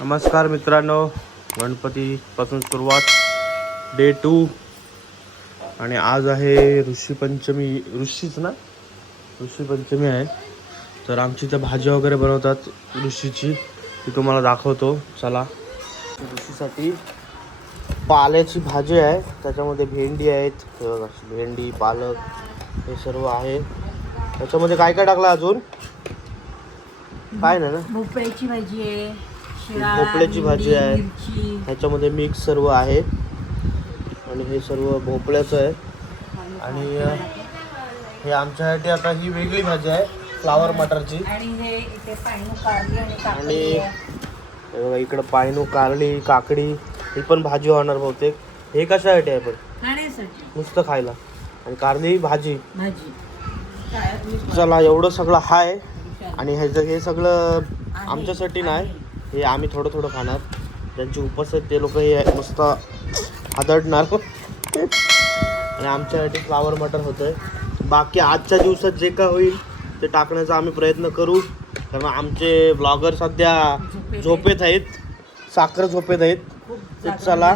नमस्कार मित्रांनो, गणपतीपासून सुरुवात डे 2 आणि आज आहे ऋषीपंचमी. ऋषीपंचमी आहे. तर आमची इथं भाजी वगैरे बनवतात ऋषीची, ती तुम्हाला दाखवतो. चला. ऋषीसाठी पाल्याची भाजी आहे, त्याच्यामध्ये भेंडी आहेत, भेंडी पालक हे सर्व आहे. त्याच्यामध्ये काय काय टाकलं अजून? काय ना भोपळ्याची भाजी आहे, भोपळ्याची भाजी आहे, ह्याच्यामध्ये मिक्स सर्व आहे. आणि हे सर्व भोपळ्याचं आहे. आणि हे आमच्यासाठी आता ही वेगळी भाजी आहे, फ्लावर मटरची. आणि हे बघा इकडं पायनू कारली काकडी ही पण भाजी होणार बहुतेक. हे कशासाठी आहे? पण नुसतं खायला. आणि कारली भाजी. चला, एवढं सगळं आहे. आणि हे सगळं आमच्यासाठी नाही, हे आम्ही थोडं थोडं खाणार. ज्यांची उपास आहेत ते लोक हे मस्त हादडणार. आणि आमच्यासाठी फ्लावर मटर होतं आहे. बाकी आजच्या दिवसात जे काय होईल ते टाकण्याचा आम्ही प्रयत्न करू, कारण आमचे ब्लॉगर सध्या झोपेत आहेत, साखर झोपेत आहेत. ते चला,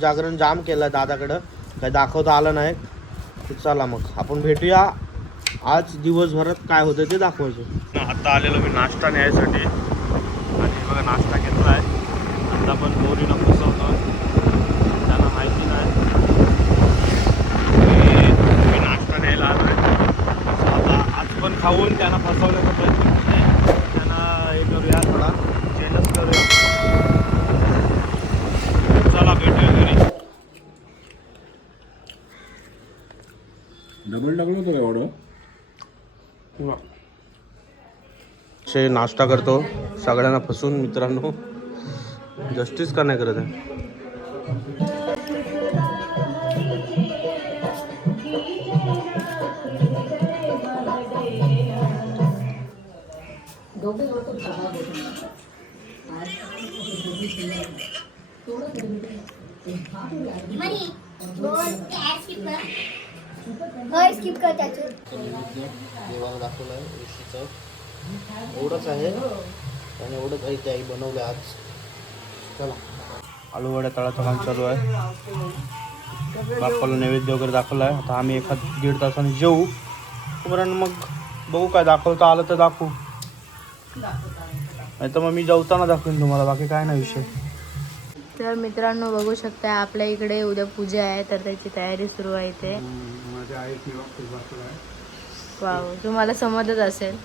जागरण जाम केलं दादाकडं, काय दाखवता आलं नाही. ते चला मग आपण भेटूया. आज दिवसभरात काय होतं ते दाखवायचं. आता आलेलो मी नाश्ता न्यायसाठी. आणि बघा नाश्ता घेतला आहे. आता पण बोरीला फसवतो, त्यांना माहिती नाही मी नाश्ता न्यायला आलो आहे. आता आज पण खाऊन त्यांना फसवण्याचा प्रयत्न करते. त्यांना हे करूया, थोडा चेंजच करूया. चला भेटूया घरी. डबल टाकलं होतं एवढं. नाश्ता करतो सगळ्यांना फसून. मित्रांनो, जस्टिस का नाही करत आहे? देवाला दाखवलं आहे ऋषीचं. एवढंच आहे आणि एवढंच आहे. आई बनवलं आज. चला, आलू वड्या तळाचं काम चालू आहे. बाप्पाला नैवेद्य वगैरे दाखवला आहे. आता आम्ही 1-1.5 तासाने जेवू. कारण मग बघू काय दाखवता आलं तर दाखवू, नाही तर मग मी जेवताना दाखवेन तुम्हाला. बाकी काय नाही विषय. तर मित्रांनो बघू शकता, आपल्या इकडे उद्या पूजा आहे, तर त्याची तयारी सुरू आहे. ते वाव, तुम्हाला समजत असेल.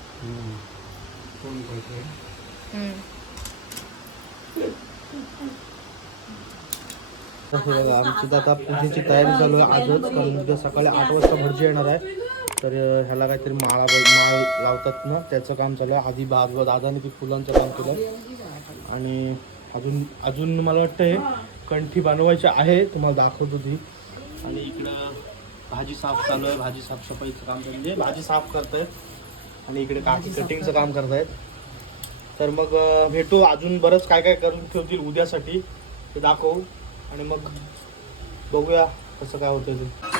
आमची आता पूजेची तयारी चालू आहे आजच, कारण उद्या सकाळी 8 वाजता भटजी येणार आहे. तर ह्याला काहीतरी माळ लावतात ना, त्याचं काम चालू आहे. आधी दादाने ती फुलांचं काम केलं. आणि अजून मला वाटतं हे कंठी बनवायची आहे, तुम्हाला दाखवतो ती. आणि इकडं भाजी साफ चालू आहे, भाजी साफसफाईचं काम चालू आहे. भाजी साफ करतायत आणि इकडे काकी कटिंगचं काम करतायत. तर मग भेटू. अजून बरंच काय काय करून ठेवतील उद्यासाठी, ते दाखवू. आणि मग बघूया कसं काय होतं ते.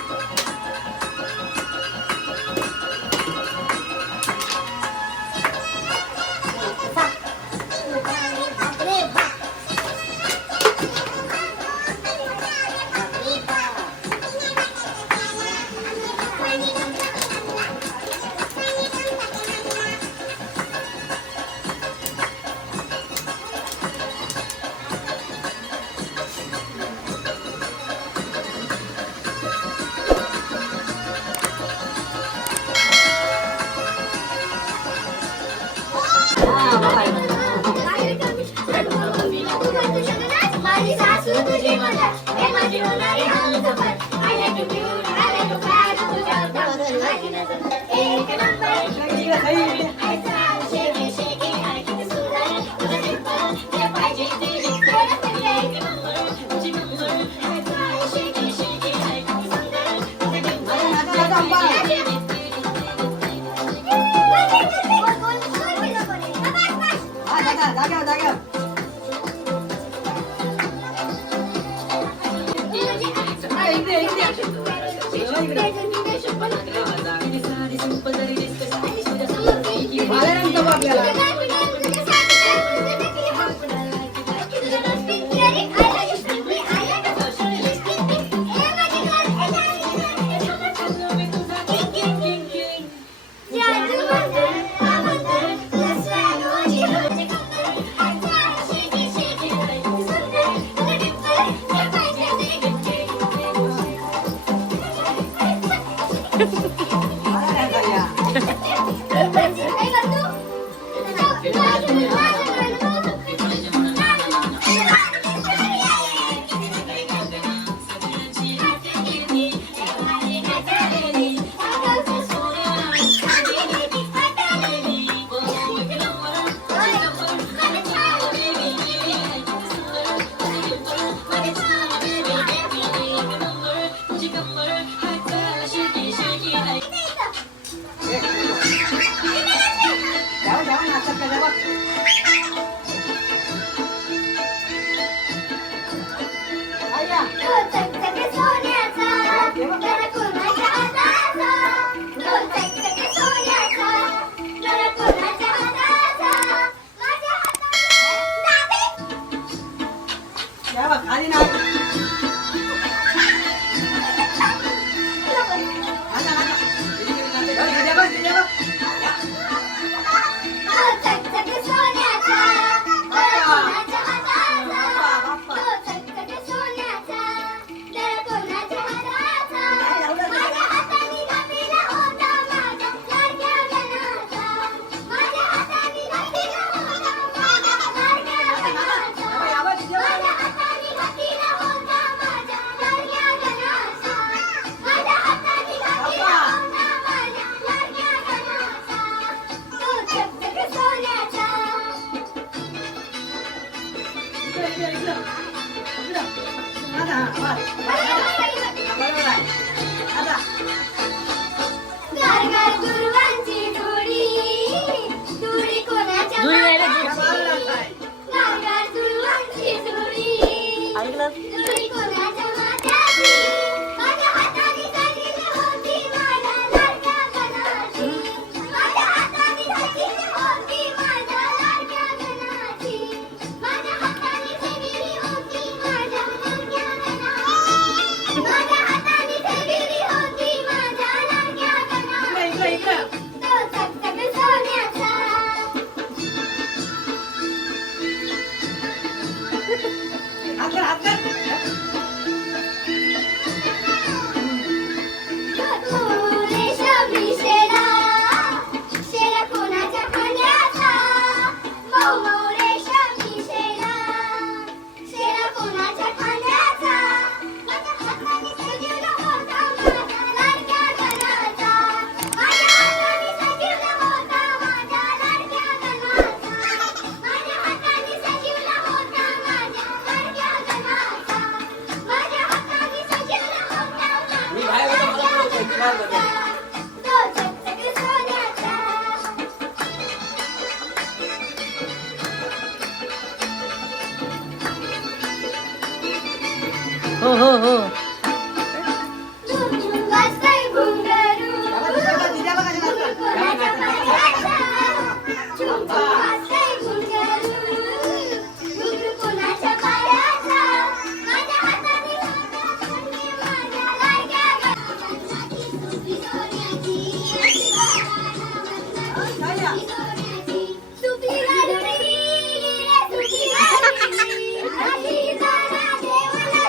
हो हो हो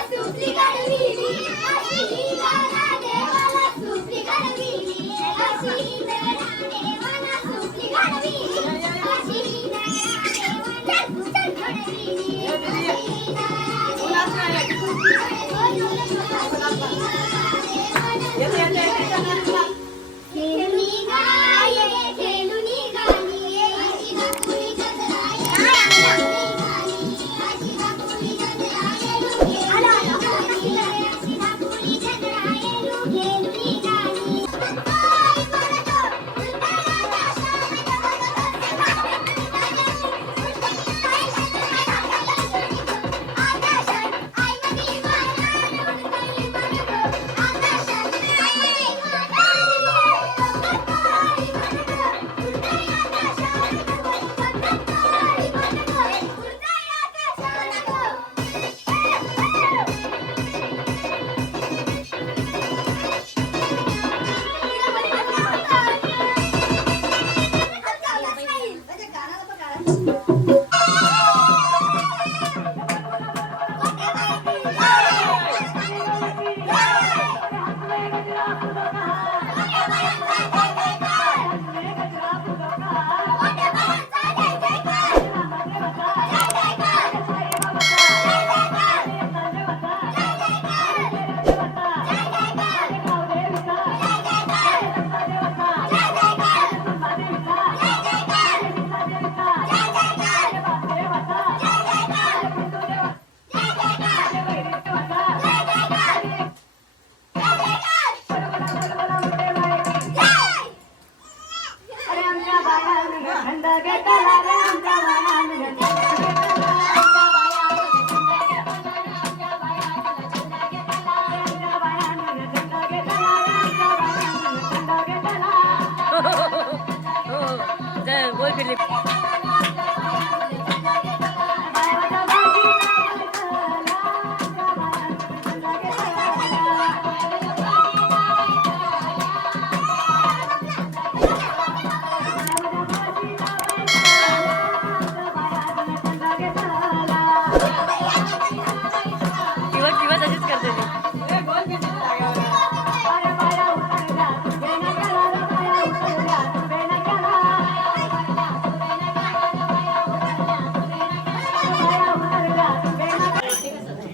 सुपली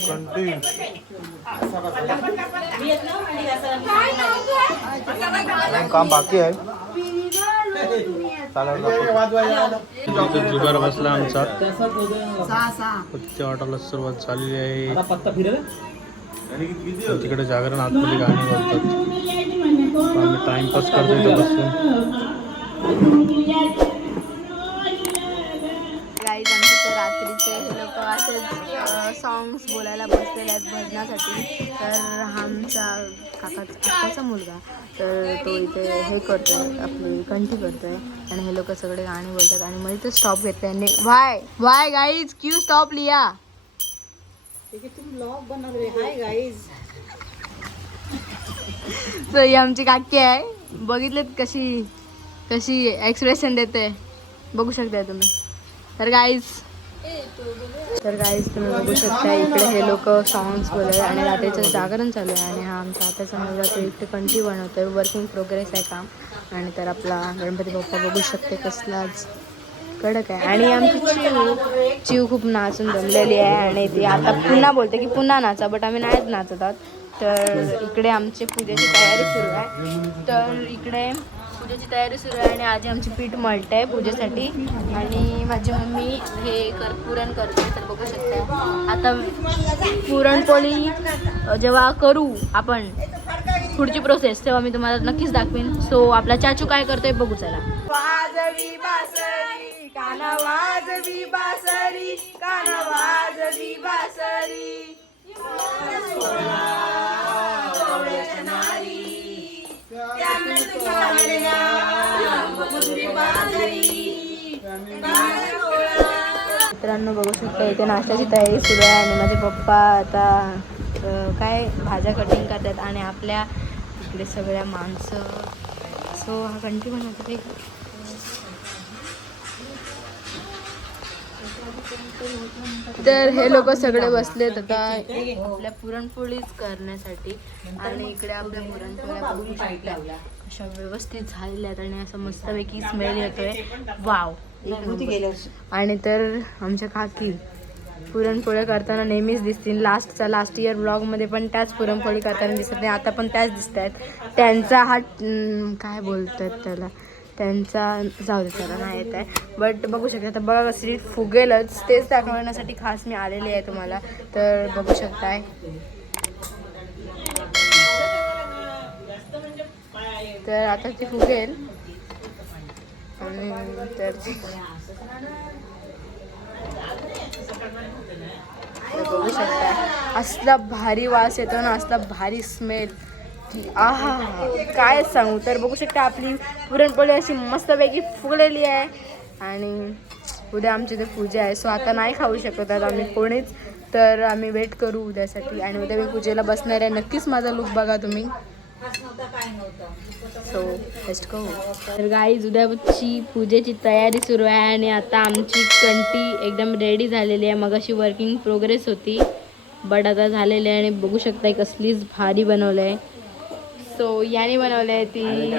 कंटी काम बाकी आहे. जुगार बसला आमचा. हॉटेलला सुरुवात झालेली आहे. तिकडे जागरण आतमध्ये गाणी वाजतात. आम्ही टाइमपास करतो इथे बसून. गाईज आमचे तर रात्रीचे हे लोक असेच सॉंग्स बोलायला बसलेले आहेत भजनासाठी. तर हा आमचा काकाचा मुलगा तर तो इथे हे करतोय, आपली कंठी करतोय आणि हे लोक सगळे गाणी बोलतात आणि मग इथे स्टॉप घेतले आणि वाय गाईज क्यू स्टॉप लिया. सो ही आमची काकी आहे. बघितलेत कशी एक्सप्रेशन देते, बघू शकता तुम्ही. तर गाईज तुम्ही बघू शकता इकडे हे लोक सॉंग्स बोलत आणि रात्रीचं जागरण चालू आहे आणि हा आमचा आताचा मुलगा तो इथे कंठी बनवतोय. वर्किंग प्रोग्रेस आहे काम. आणि तर आपला गणपती बाप्पा बघू शकते कसलाच कडक आहे. आणि आमची चिव खूप नाचून जमलेली आहे आणि ती आता पुन्हा बोलते की पुन्हा नाचा, बट आम्ही नाहीच नाचत आहोत. तर इकडे आमची पूजेची तयारी सुरू आहे. आणि आजी आमची पीठ मळते आहे पूजेसाठी आणि माझी मम्मी हे पुरण करते. तर बघू शकता आता पुरणपोळी जेव्हा करू आपण पुढची प्रोसेस तेव्हा मी तुम्हाला नक्कीच दाखवीन. सो आपला चाचू काय करतोय बघू चला. वाजवी बासरी काना वाजवी बासरी काना वाजवी बासरी मित्रांनो बघू शकता इथे नाश्त्याची तयारी सुरू आहे आणि माझे पप्पा आता काय भाज्या कटिंग करतात आणि आपल्या इकडे सगळ्या माणसं. सो हा कंटी बनवतात एक. तर हे लोक सगळे बसलेत आता आपल्या पुरणपोळीच करण्यासाठी आणि इकडे आपल्या पुरणपोळ्या बघू शकता अशा व्यवस्थित झालेल्या आहेत आणि असं मस्तपैकी स्मेल येतोय. वाव. आणि तर आमच्या काकी पुरणपोळ्या करताना नेहमीच दिसतील. लास्ट इयर ब्लॉगमध्ये पण त्याच पुरणपोळी करताना दिसत नाही, आता पण त्याच दिसत आहेत. त्यांचा हा काय बोलतात त्याला, त्यांचा जाऊ दे त्याला नाही येत आहे. बट बघू शकता आता बघा कसली फुगेलच, तेच दाखवण्यासाठी खास मी आलेली आहे तुम्हाला. तर बघू शकताय तर आता ती फुगेल आणि तर बघू शकता असला भारी वास येतो ना, असला भारी स्मेल की आहा काय सांगू. तर बघू शकता आपली पुरणपोळी अशी मस्तपैकी फुगलेली आहे आणि उद्या आमची इथे पूजा आहे. सो आता नाही खाऊ शकत आता आम्ही कोणीच, तर आम्ही वेट करू उद्यासाठी. आणि उद्या मी पूजेला बसणार आहे. नक्कीच माझा लुक बघा तुम्ही. So let's go. तर गाईज उद्याची पूजेची तयारी सुरू आहे आणि आता आमची कंठी एकदम रेडी झालेली आहे. मगाशी वर्किंग प्रोग्रेस होती बट आता झालेली आहे आणि बघू शकता कसलीच भारी बनवलं आहे. सो याने बनवलं आहे ती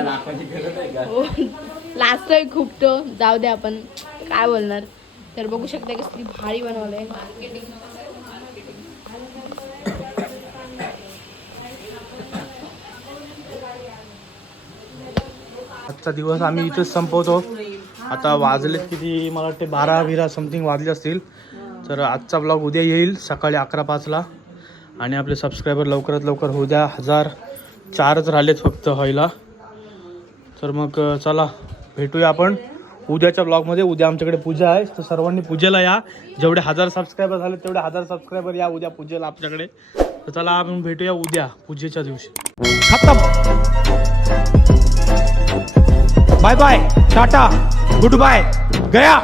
लास्ट खूप तो जाऊ दे आपण काय बोलणार. तर बघू शकता कसली भारी बनवलं आहे. आजचा दिवस आम्ही इथेच संपवतो. आता वाजलेत किती मला वाटते 12 समथिंग वाजले असतील. तर आजचा ब्लॉग उद्या येईल सकाळी 11-5ला आणि आपले सबस्क्रायबर लवकरात लवकर होऊ द्या. 1004च राहिलेत फक्त व्हायला. तर मग चला भेटूया आपण उद्याच्या ब्लॉगमध्ये. उद्या आमच्याकडे पूजा आहे तर सर्वांनी पूजेला या. जेवढे 1000 सबस्क्रायबर झाले तेवढे 1000 सबस्क्रायबर या उद्या पूजेला आपल्याकडे. तर चला आपण भेटूया उद्या पूजेच्या दिवशी. खतम. बाय बाय, टाटा, गुड बाय, गया.